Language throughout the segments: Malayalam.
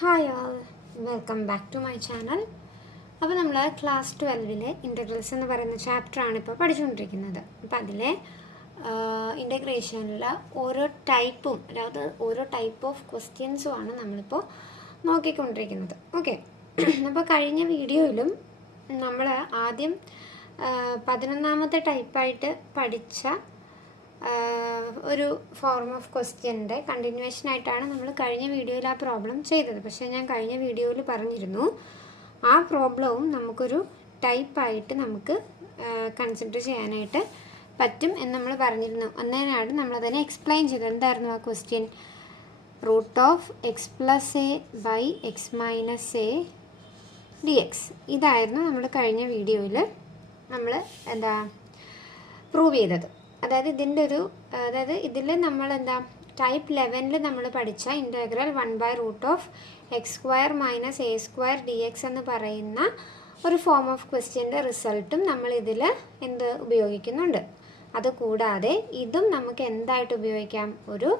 Hi all, welcome back to my channel. അപ്പോൾ നമ്മൾ ക്ലാസ് 12 ഇൻ്റഗ്രൽസ് എന്ന് പറയുന്ന ചാപ്റ്ററാണ് ഇപ്പോൾ പഠിച്ചുകൊണ്ടിരിക്കുന്നത്. അപ്പോൾ അതിലെ ഇൻ്റഗ്രേഷനിൽ ഓരോ ടൈപ്പും, അതായത് ഓരോ ടൈപ്പ് ഓഫ് ക്വസ്റ്റ്യൻസുമാണ് നമ്മളിപ്പോൾ നോക്കിക്കൊണ്ടിരിക്കുന്നത്. ഓക്കെ, അപ്പോൾ കഴിഞ്ഞ വീഡിയോയിലും നമ്മൾ ആദ്യം 11ാമത്തെ ടൈപ്പായിട്ട് പഠിച്ച ഒരു ഫോം ഓഫ് ക്വസ്റ്റ്യൻ്റെ കണ്ടിന്യൂവേഷനായിട്ടാണ് നമ്മൾ കഴിഞ്ഞ വീഡിയോയിൽ ആ പ്രോബ്ലം ചെയ്തത്. പക്ഷേ ഞാൻ കഴിഞ്ഞ വീഡിയോയിൽ പറഞ്ഞിരുന്നു ആ പ്രോബ്ലവും നമുക്കൊരു ടൈപ്പായിട്ട് നമുക്ക് കൺസിഡർ ചെയ്യാനായിട്ട് പറ്റും എന്ന് നമ്മൾ പറഞ്ഞിരുന്നു. അന്നേരമാണ് നമ്മളതിനെ എക്സ്പ്ലെയിൻ ചെയ്തത്. എന്തായിരുന്നു ആ ക്വസ്റ്റ്യൻ? √(x+a/x-a dx). ഇതായിരുന്നു നമ്മൾ കഴിഞ്ഞ വീഡിയോയിൽ നമ്മൾ പ്രൂവ് ചെയ്തത്. അതായത് ഇതിൽ നമ്മൾ ടൈപ്പ് 11 നമ്മൾ പഠിച്ച ഇൻ്റഗ്രൽ 1/√(x²-a² dx) എന്ന് പറയുന്ന ഒരു ഫോം ഓഫ് ക്വസ്റ്റ്യൻ്റെ റിസൾട്ടും നമ്മൾ ഇതിൽ ഉപയോഗിക്കുന്നുണ്ട്. അതുകൂടാതെ ഇതും നമുക്ക് എന്തായിട്ട് ഉപയോഗിക്കാം? ഒരു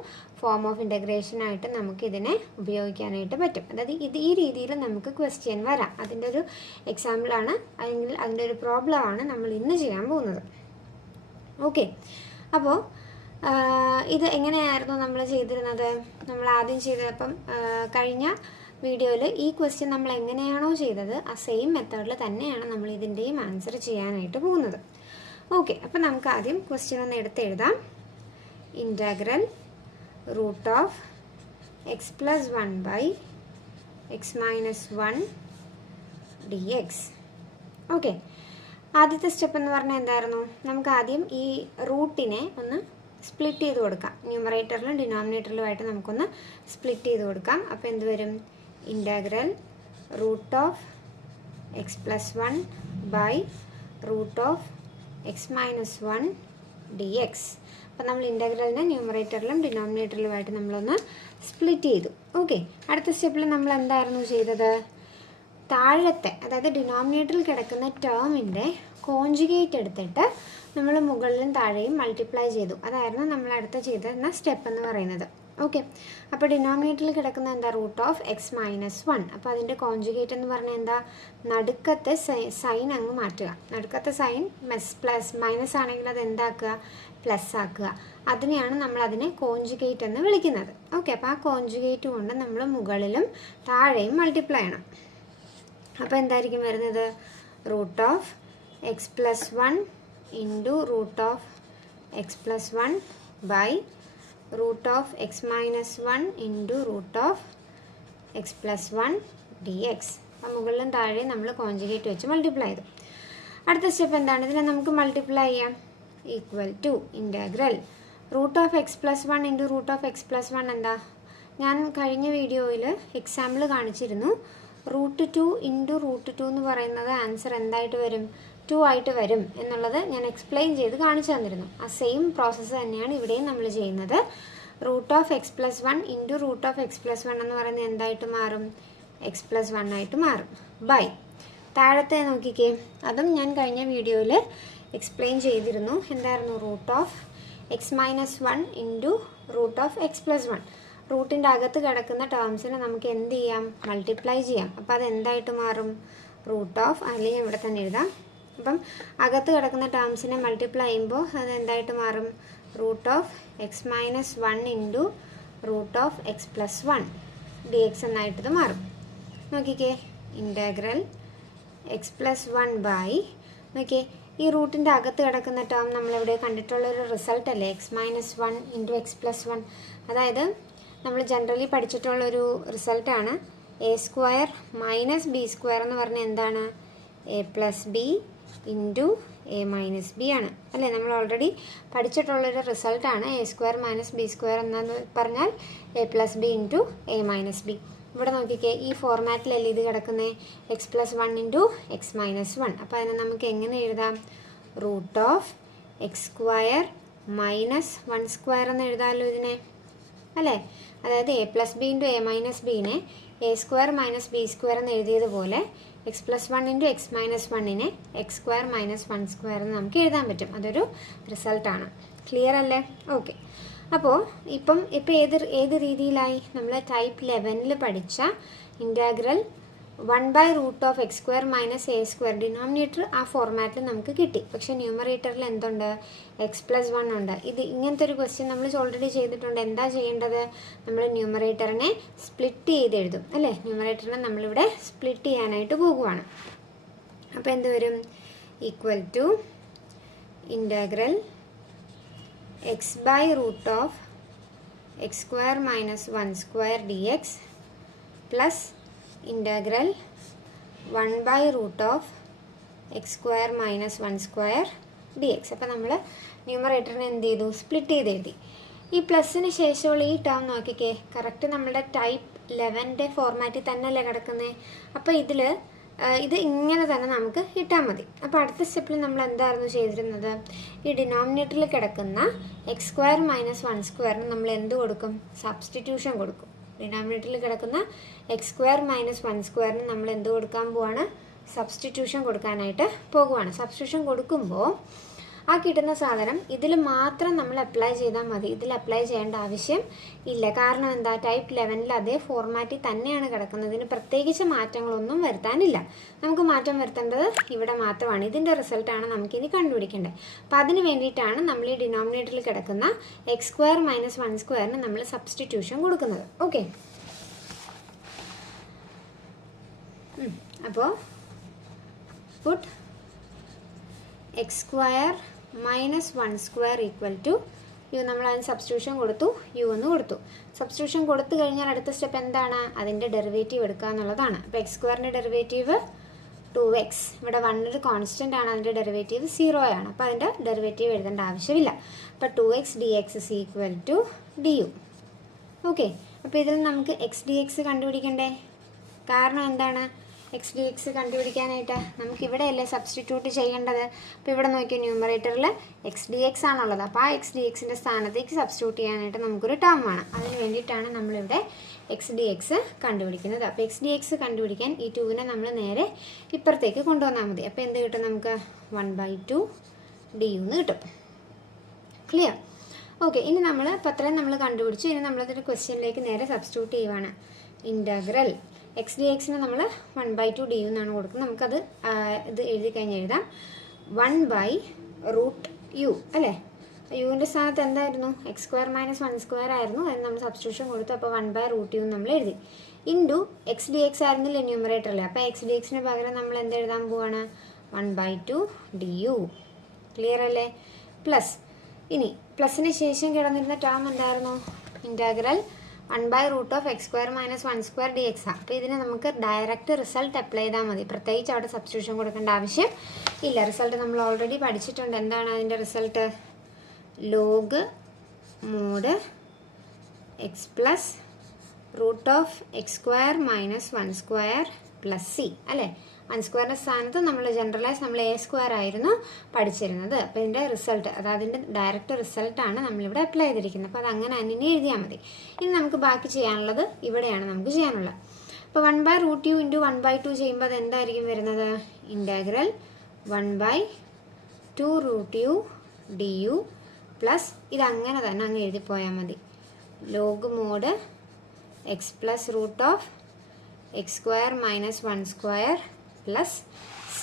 ഫോം ഓഫ് ഇൻ്റഗ്രേഷനായിട്ട് നമുക്കിതിനെ ഉപയോഗിക്കാനായിട്ട് പറ്റും. അതായത് ഈ രീതിയിൽ നമുക്ക് ക്വസ്റ്റ്യൻ വരാം. അതിൻ്റെ ഒരു എക്സാമ്പിളാണ്, അല്ലെങ്കിൽ അതിൻ്റെ ഒരു പ്രോബ്ലമാണ് നമ്മൾ ഇന്ന് ചെയ്യാൻ പോകുന്നത്. ഓക്കെ, അപ്പോൾ ഇത് എങ്ങനെയായിരുന്നു നമ്മൾ ചെയ്തിരുന്നത്? നമ്മൾ ആദ്യം ചെയ്തപ്പം കഴിഞ്ഞ വീഡിയോയിൽ ഈ ക്വസ്റ്റ്യൻ നമ്മൾ എങ്ങനെയാണോ ചെയ്തത് ആ സെയിം മെത്തേഡിൽ തന്നെയാണ് നമ്മൾ ഇതിൻ്റെയും ആൻസർ ചെയ്യാനായിട്ട് പോകുന്നത്. ഓക്കെ, അപ്പോൾ നമുക്ക് ആദ്യം ക്വസ്റ്റ്യൻ ഒന്ന് എഴുതാം. Integral √(x+1/x-1 dx). ഓക്കെ, ആദ്യത്തെ സ്റ്റെപ്പ് എന്ന് പറഞ്ഞാൽ എന്തായിരുന്നു? നമുക്ക് ആദ്യം ഈ റൂട്ടിനെ ഒന്ന് സ്പ്ലിറ്റ് ചെയ്ത് കൊടുക്കാം. ന്യൂമറേറ്ററിലും ഡിനോമിനേറ്ററിലുമായിട്ട് നമുക്കൊന്ന് സ്പ്ലിറ്റ് ചെയ്ത് കൊടുക്കാം. അപ്പോൾ എന്ത് വരും? Integral √(x+1/√(x-1 dx). അപ്പോൾ നമ്മൾ ഇൻ്റഗ്രലിനെ ന്യൂമറേറ്ററിലും ഡിനോമിനേറ്ററിലുമായിട്ട് നമ്മളൊന്ന് സ്പ്ലിറ്റ് ചെയ്തു. ഓക്കെ, അടുത്ത സ്റ്റെപ്പിൽ നമ്മൾ എന്തായിരുന്നു ചെയ്തത്? താഴത്തെ, അതായത് ഡിനോമിനേറ്ററിൽ കിടക്കുന്ന ടേമിൻ്റെ കോൺജുഗേറ്റ് എടുത്തിട്ട് നമ്മൾ മുകളിലും താഴെയും മൾട്ടിപ്ലൈ ചെയ്തു. അതായിരുന്നു നമ്മൾ അടുത്ത ചെയ്തിരുന്ന സ്റ്റെപ്പ് എന്ന് പറയുന്നത്. ഓക്കെ, അപ്പോൾ ഡിനോമിനേറ്ററിൽ കിടക്കുന്ന എന്താ? √(x-1). അപ്പോൾ അതിൻ്റെ കോൺജുഗേറ്റ് എന്ന് പറഞ്ഞാൽ എന്താ? നടുക്കത്തെ സൈൻ അങ്ങ് മാറ്റുക. നടുക്കത്തെ സൈൻ മൈനസ് ആണെങ്കിൽ അത് എന്താക്കുക? പ്ലസ് ആക്കുക. അതിനെയാണ് നമ്മൾ അതിനെ കോൺജുഗേറ്റ് എന്ന് വിളിക്കുന്നത്. ഓക്കെ, അപ്പോൾ ആ കോൺജുഗേറ്റ് കൊണ്ട് നമ്മൾ മുകളിലും താഴെയും മൾട്ടിപ്ലൈ ചെയ്യണം. അപ്പോൾ എന്തായിരിക്കും വരുന്നത്? √(x+1) × √(x+1) √(x-1) × √(x+1 dx). അപ്പോൾ മുകളിലും താഴെയും നമ്മൾ കോൺജുഗേറ്റ് വെച്ച് മൾട്ടിപ്ലൈ ചെയ്തു. അടുത്ത സ്റ്റെപ്പ് എന്താണ്? ഇതിനെ നമുക്ക് മൾട്ടിപ്ലൈ ചെയ്യാം. Equal to integral √(x+1 × √(x+1) എന്താ? ഞാൻ കഴിഞ്ഞ വീഡിയോയിൽ എക്സാമ്പിൾ കാണിച്ചിരുന്നു. √2 × √2 എന്ന് പറയുന്നത് ആൻസർ എന്തായിട്ട് വരും? 2 ആയിട്ട് വരും എന്നുള്ളത് ഞാൻ എക്സ്പ്ലെയിൻ ചെയ്ത് കാണിച്ചു തന്നിരുന്നു. ആ സെയിം പ്രോസസ്സ് തന്നെയാണ് ഇവിടെയും നമ്മൾ ചെയ്യുന്നത്. √(x+1 × √(x+1) എന്ന് പറയുന്നത് എന്തായിട്ട് മാറും? x+1 ആയിട്ട് മാറും. ബൈ താഴത്തെ നോക്കിക്കേ, അതും ഞാൻ കഴിഞ്ഞ വീഡിയോയിൽ എക്സ്പ്ലെയിൻ ചെയ്തിരുന്നു. എന്തായിരുന്നു? √(x-1 × √(x+1). റൂട്ടിൻ്റെ അകത്ത് കിടക്കുന്ന ടേംസിനെ നമുക്ക് എന്ത് ചെയ്യാം? മൾട്ടിപ്ലൈ ചെയ്യാം. അപ്പോൾ അത് എന്തായിട്ട് മാറും? അല്ലെങ്കിൽ ഇവിടെ തന്നെ എഴുതാം. അപ്പം അകത്ത് കിടക്കുന്ന ടേംസിനെ മൾട്ടിപ്ലൈ ചെയ്യുമ്പോൾ അത് എന്തായിട്ട് മാറും? √(x-1 × √(x+1 dx) എന്നായിട്ടത് മാറും. നോക്കിക്കേ, ഇൻ്റഗ്രൽ x+1 നോക്കിയേ, ഈ റൂട്ടിൻ്റെ അകത്ത് കിടക്കുന്ന ടേം നമ്മളിവിടെ കണ്ടിട്ടുള്ളൊരു റിസൾട്ട് അല്ലേ? x-1 × x+1. അതായത് നമ്മൾ ജനറലി പഠിച്ചിട്ടുള്ളൊരു റിസൾട്ടാണ്. a² - b² എന്ന് പറഞ്ഞാൽ എന്താണ്? a + b × a - b ആണ് അല്ലേ? നമ്മൾ ഓൾറെഡി പഠിച്ചിട്ടുള്ളൊരു റിസൾട്ടാണ് a² - b² എന്നു പറഞ്ഞാൽ a + b × a - b. ഇവിടെ നോക്കിക്കേ, ഈ ഫോർമാറ്റിലല്ലേ ഇത് കിടക്കുന്നത്? x+1 × x-1. അപ്പോൾ അതിനെ നമുക്ക് എങ്ങനെ എഴുതാം? √(x² - 1² എന്ന് എഴുതാമല്ലോ ഇതിനെ, അല്ലേ? അതായത് a + b × a - bനെ a² - b² എന്ന് എഴുതിയതുപോലെ x+1 × x-1നെ x² - 1² എന്ന് നമുക്ക് എഴുതാൻ പറ്റും. അതൊരു റിസൾട്ടാണ്. ക്ലിയർ അല്ലേ? ഓക്കെ, അപ്പോൾ ഇപ്പം ഏത് രീതിയിലായി? നമ്മൾ ടൈപ്പ് 11 പഠിച്ച ഇൻറ്റാഗ്രൽ 1/√(x² - a²) ഡിനോമിനേറ്റർ ആ ഫോർമാറ്റിൽ നമുക്ക് കിട്ടി. പക്ഷേ ന്യൂമറേറ്ററിൽ എന്തുണ്ട്? x+1 ഉണ്ട്. ഇത് ഇങ്ങനത്തെ ഒരു ക്വസ്റ്റ്യൻ നമ്മൾ ഓൾറെഡി ചെയ്തിട്ടുണ്ട്. എന്താ ചെയ്യേണ്ടത്? നമ്മൾ ന്യൂമറേറ്ററിനെ സ്പ്ലിറ്റ് ചെയ്ത് എഴുതും അല്ലേ? ന്യൂമറേറ്ററിനെ നമ്മളിവിടെ സ്പ്ലിറ്റ് ചെയ്യാനായിട്ട് പോകുവാണ്. അപ്പോൾ എന്ത് വരും? Equal to integral x/√(x² - 1² dx plus integral 1/√(x² - 1² dx. അപ്പോൾ നമ്മൾ ന്യൂമറേറ്ററിനെ എന്ത് ചെയ്തു? സ്പ്ലിറ്റ് ചെയ്ത് എഴുതി. ഈ പ്ലസ്സിന് ശേഷമുള്ള ഈ ടേം നോക്കിക്കേ, കറക്റ്റ് നമ്മുടെ ടൈപ്പ് 11ൻ്റെ ഫോർമാറ്റിൽ തന്നെയല്ലേ കിടക്കുന്നത്. അപ്പോൾ ഇത് ഇങ്ങനെ തന്നെ നമുക്ക് ഇട്ടാൽ മതി. അപ്പോൾ അടുത്ത സ്റ്റെപ്പിൽ നമ്മൾ എന്തായിരുന്നു ചെയ്തിരുന്നത്? ഈ ഡിനോമിനേറ്ററിൽ കിടക്കുന്ന x² - 1² നമ്മൾ എന്ത് കൊടുക്കും? സബ്സ്റ്റിറ്റ്യൂഷൻ കൊടുക്കും. ഡിനോമിനേറ്ററിൽ കിടക്കുന്ന x² - 1² നമ്മൾ എന്ത് കൊടുക്കാൻ പോവാണ്? സബ്സ്റ്റിറ്റ്യൂഷൻ കൊടുക്കാനായിട്ട് പോകുവാണ്. സബ്സ്റ്റിറ്റ്യൂഷൻ കൊടുക്കുമ്പോൾ ആ കിട്ടുന്ന സാധനം ഇതിൽ മാത്രം നമ്മൾ അപ്ലൈ ചെയ്താൽ മതി. ഇതിൽ അപ്ലൈ ചെയ്യേണ്ട ആവശ്യം ഇല്ല. കാരണം എന്താ? ടൈപ്പ് 11ൽ അതേ ഫോർമാറ്റിൽ തന്നെയാണ് കിടക്കുന്നത്. ഇതിന് പ്രത്യേകിച്ച് മാറ്റങ്ങളൊന്നും വരുത്താനില്ല. നമുക്ക് മാറ്റം വരുത്തേണ്ടത് ഇവിടെ മാത്രമാണ്. ഇതിൻ്റെ റിസൾട്ടാണ് നമുക്കിനി കണ്ടുപിടിക്കേണ്ടത്. അപ്പോൾ അതിന് വേണ്ടിയിട്ടാണ് നമ്മൾ ഈ ഡിനോമിനേറ്ററിൽ കിടക്കുന്ന x² - 1² നമ്മൾ സബ്സ്റ്റിറ്റ്യൂഷൻ കൊടുക്കുന്നത്. ഓക്കെ, അപ്പോൾ puttu x² - 1² equal to you. നമ്മൾ അതിന് സബ്സ്റ്റിറ്റ്യൂഷൻ കൊടുത്തു, യു എന്ന് കൊടുത്തു. സബ്സ്റ്റിറ്റ്യൂഷൻ കൊടുത്തു കഴിഞ്ഞാൽ അടുത്ത സ്റ്റെപ്പ് എന്താണ്? അതിൻ്റെ ഡെറിവേറ്റീവ് എടുക്കുക എന്നുള്ളതാണ്. അപ്പോൾ x²ൻ്റെ ഡെറിവേറ്റീവ് 2x. ഇവിടെ 1 ഒരു കോൺസ്റ്റൻ്റ് ആണ്, അതിൻ്റെ ഡെറിവേറ്റീവ് 0 ആണ്. അപ്പോൾ അതിൻ്റെ ഡെറിവേറ്റീവ് എഴുതേണ്ട ആവശ്യമില്ല. അപ്പോൾ 2x dx is equal to du. Okay, അപ്പോൾ ഇതിൽ നമുക്ക് x dx കണ്ടുപിടിക്കണ്ടേ? കാരണം എന്താണ്? x dx കണ്ടുപിടിക്കാനായിട്ട് നമുക്കിവിടെയല്ലേ സബ്സ്റ്റിറ്റ്യൂട്ട് ചെയ്യേണ്ടത്. അപ്പോൾ ഇവിടെ നോക്കിയാൽ ന്യൂമറേറ്ററിൽ x dx ആണുള്ളത്. അപ്പോൾ ആ x dxൻ്റെ സ്ഥാനത്തേക്ക് സബ്സ്റ്റിറ്റ്യൂട്ട് ചെയ്യാനായിട്ട് നമുക്കൊരു ടേം വേണം. അതിന് വേണ്ടിയിട്ടാണ് നമ്മളിവിടെ x dx കണ്ടുപിടിക്കുന്നത്. അപ്പോൾ x dx കണ്ടുപിടിക്കാൻ ഈ 2നെ നമ്മൾ നേരെ ഇപ്പുറത്തേക്ക് കൊണ്ടുവന്നാൽ മതി. അപ്പോൾ എന്ത് കിട്ടും? നമുക്ക് 1/2 du എന്ന് കിട്ടും. ക്ലിയർ? ഓക്കെ, ഇനി നമ്മൾ ഇപ്പോൾ അത്രയും നമ്മൾ കണ്ടുപിടിച്ചു. ഇനി നമ്മളതൊരു ക്വസ്റ്റ്യനിലേക്ക് നേരെ സബ്സ്റ്റിറ്റ്യൂട്ട് ചെയ്യുവാണ്. ഇൻറ്റഗ്രൽ x dxന് നമ്മൾ 1/2 du എന്നാണ് കൊടുക്കുന്നത്. നമുക്കത് ഇത് എഴുതി കഴിഞ്ഞാൽ എഴുതാം 1/√u അല്ലേ? യുവിൻ്റെ സ്ഥാനത്ത് എന്തായിരുന്നു? x² - 1² ആയിരുന്നു. അതിന് നമ്മൾ സബ്സ്റ്റിറ്റ്യൂഷൻ കൊടുത്തു. അപ്പോൾ 1/√u നമ്മൾ എഴുതി. ഇൻറ്റു x dx ആയിരുന്നില്ല ന്യൂമറേറ്ററിൽ. അപ്പോൾ x dxന് പകരം നമ്മൾ എന്ത് എഴുതാൻ പോവാണ്? 1/2 du. ക്ലിയർ അല്ലേ? പ്ലസ് ഇനി പ്ലസിന് ശേഷം കിടന്നിരുന്ന ടേം എന്തായിരുന്നു? Integral 1/√(x² - 1² dx. അപ്പോൾ ഇതിന് നമുക്ക് ഡയറക്റ്റ് റിസൾട്ട് അപ്ലൈ ചെയ്താൽ മതി. പ്രത്യേകിച്ച് അവിടെ സബ്സ്റ്റിറ്റ്യൂഷൻ കൊടുക്കേണ്ട ആവശ്യം ഇല്ല. റിസൾട്ട് നമ്മൾ ഓൾറെഡി പഠിച്ചിട്ടുണ്ട്. എന്താണ് അതിൻ്റെ result? Log mod x plus √(x² - 1² plus c അല്ലേ? 1² സ്ഥാനത്ത് നമ്മൾ ജനറലൈസ് നമ്മൾ a² ആയിരുന്നു പഠിച്ചിരുന്നത്. അപ്പോൾ ഇതിൻ്റെ റിസൾട്ട്, അതായത് അതിൻ്റെ ഡയറക്റ്റ് റിസൾട്ടാണ് നമ്മളിവിടെ അപ്ലൈ ചെയ്തിരിക്കുന്നത്. അപ്പോൾ അതങ്ങനെ തന്നെ എഴുതിയാൽ മതി. ഇനി നമുക്ക് ബാക്കി ചെയ്യാനുള്ളത് ഇവിടെയാണ് നമുക്ക് ചെയ്യാനുള്ളത്. അപ്പോൾ 1/√u ഇൻറ്റു 1/2 ചെയ്യുമ്പോൾ അത് എന്തായിരിക്കും വരുന്നത്? ഇൻറ്റഗ്രൽ 1/2√u du പ്ലസ് ഇതങ്ങനെ തന്നെ അങ്ങ് എഴുതിപ്പോയാൽ മതി. Log mod x plus √(x² - 1² plus c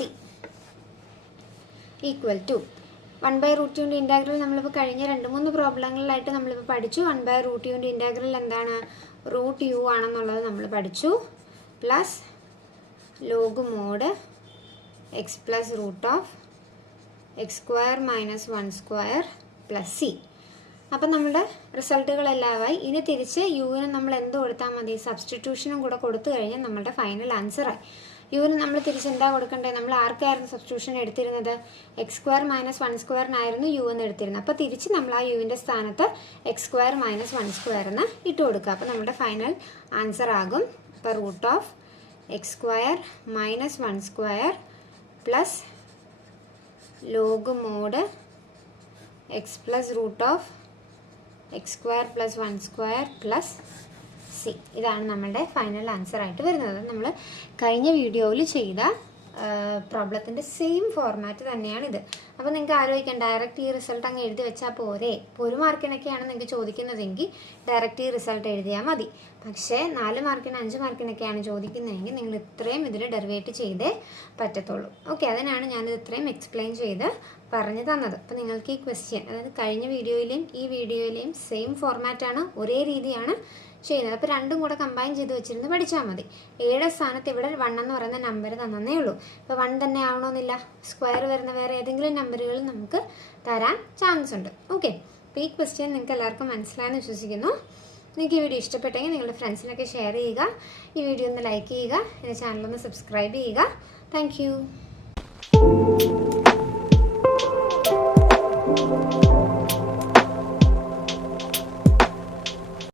equal to 1/√uൻ്റെ ഇൻറ്റാഗ്രൽ. നമ്മളിപ്പോൾ കഴിഞ്ഞ 2-3 പ്രോബ്ലങ്ങളിലായിട്ട് നമ്മളിപ്പോൾ പഠിച്ചു. 1/√uൻ്റെ ഇൻറ്റാഗ്രൽ എന്താണ്? √u ആണെന്നുള്ളത് നമ്മൾ പഠിച്ചു. Plus log mod x plus √(x² - 1² plus c. അപ്പം നമ്മുടെ റിസൾട്ടുകളെല്ലാമായി. ഇനി തിരിച്ച് യുവിന് നമ്മൾ എന്ത് കൊടുത്താൽ മതി? സബ്സ്റ്റിറ്റ്യൂഷനും കൂടെ കൊടുത്തു കഴിഞ്ഞാൽ നമ്മളുടെ ഫൈനൽ ആൻസറായി. യുവിന് നമ്മൾ തിരിച്ച് എന്താ കൊടുക്കേണ്ടത്? നമ്മൾ ആർക്കായിരുന്നു സബ്സ്റ്റിറ്റ്യൂഷൻ എടുത്തിരുന്നത്? x² - 1² യു എന്ന് എടുത്തിരുന്നത്. അപ്പോൾ തിരിച്ച് നമ്മൾ ആ യുവിൻ്റെ സ്ഥാനത്ത് x² - 1² എന്ന് ഇട്ട് കൊടുക്കുക. അപ്പോൾ നമ്മുടെ ഫൈനൽ ആൻസർ ആകും ഇപ്പോൾ √(x² - 1² plus log mod x plus √(x² + 1² plus c. ഇതാണ് നമ്മളുടെ ഫൈനൽ ആൻസർ ആയിട്ട് വരുന്നത്. നമ്മൾ കഴിഞ്ഞ വീഡിയോയിൽ ചെയ്ത പ്രോബ്ലത്തിൻ്റെ സെയിം ഫോർമാറ്റ് തന്നെയാണിത്. അപ്പോൾ നിങ്ങൾക്ക് ആലോചിക്കാം ഡയറക്റ്റ് ഈ റിസൾട്ട് അങ്ങ് എഴുതി വെച്ചാൽ പോരെ. ഇപ്പോൾ 1 മാർക്കിനൊക്കെയാണ് നിങ്ങൾക്ക് ചോദിക്കുന്നതെങ്കിൽ ഡയറക്റ്റ് ഈ റിസൾട്ട് എഴുതിയാൽ മതി. പക്ഷേ 4 മാർക്കിന് 5 മാർക്കിനൊക്കെയാണ് ചോദിക്കുന്നതെങ്കിൽ നിങ്ങൾ ഇത്രയും ഇതിൽ ഡെറിവേറ്റ് ചെയ്തേ പറ്റത്തുള്ളൂ. ഓക്കെ, അതിനാണ് ഞാനിത് ഇത്രയും എക്സ്പ്ലെയിൻ ചെയ്ത് പറഞ്ഞു തന്നത്. അപ്പോൾ നിങ്ങൾക്ക് ഈ ക്വസ്റ്റ്യൻ, അതായത് കഴിഞ്ഞ വീഡിയോയിലെയും ഈ വീഡിയോയിലെയും സെയിം ഫോർമാറ്റാണ്, ഒരേ രീതിയാണ് ചെയ്യുന്നത്. അപ്പോൾ രണ്ടും കൂടെ കമ്പൈൻ ചെയ്ത് വെച്ചിരുന്ന് പഠിച്ചാൽ മതി. എയുടെ സ്ഥാനത്ത് ഇവിടെ 1 എന്ന് പറയുന്ന നമ്പർ തന്നേ ഉള്ളൂ. ഇപ്പോൾ 1 തന്നെ ആവണമെന്നില്ല, സ്ക്വയർ വരുന്ന വേറെ ഏതെങ്കിലും നമ്പറുകൾ നമുക്ക് തരാൻ ചാൻസ് ഉണ്ട്. ഓക്കെ, അപ്പോൾ ഈ ക്വസ്റ്റ്യൻ നിങ്ങൾക്ക് എല്ലാവർക്കും മനസ്സിലായെന്ന് വിശ്വസിക്കുന്നു. നിങ്ങൾക്ക് ഈ വീഡിയോ ഇഷ്ടപ്പെട്ടെങ്കിൽ നിങ്ങളുടെ ഫ്രണ്ട്സിനൊക്കെ ഷെയർ ചെയ്യുക, ഈ വീഡിയോ ഒന്ന് ലൈക്ക് ചെയ്യുക, എൻ്റെ ചാനലൊന്ന് സബ്സ്ക്രൈബ് ചെയ്യുക. താങ്ക്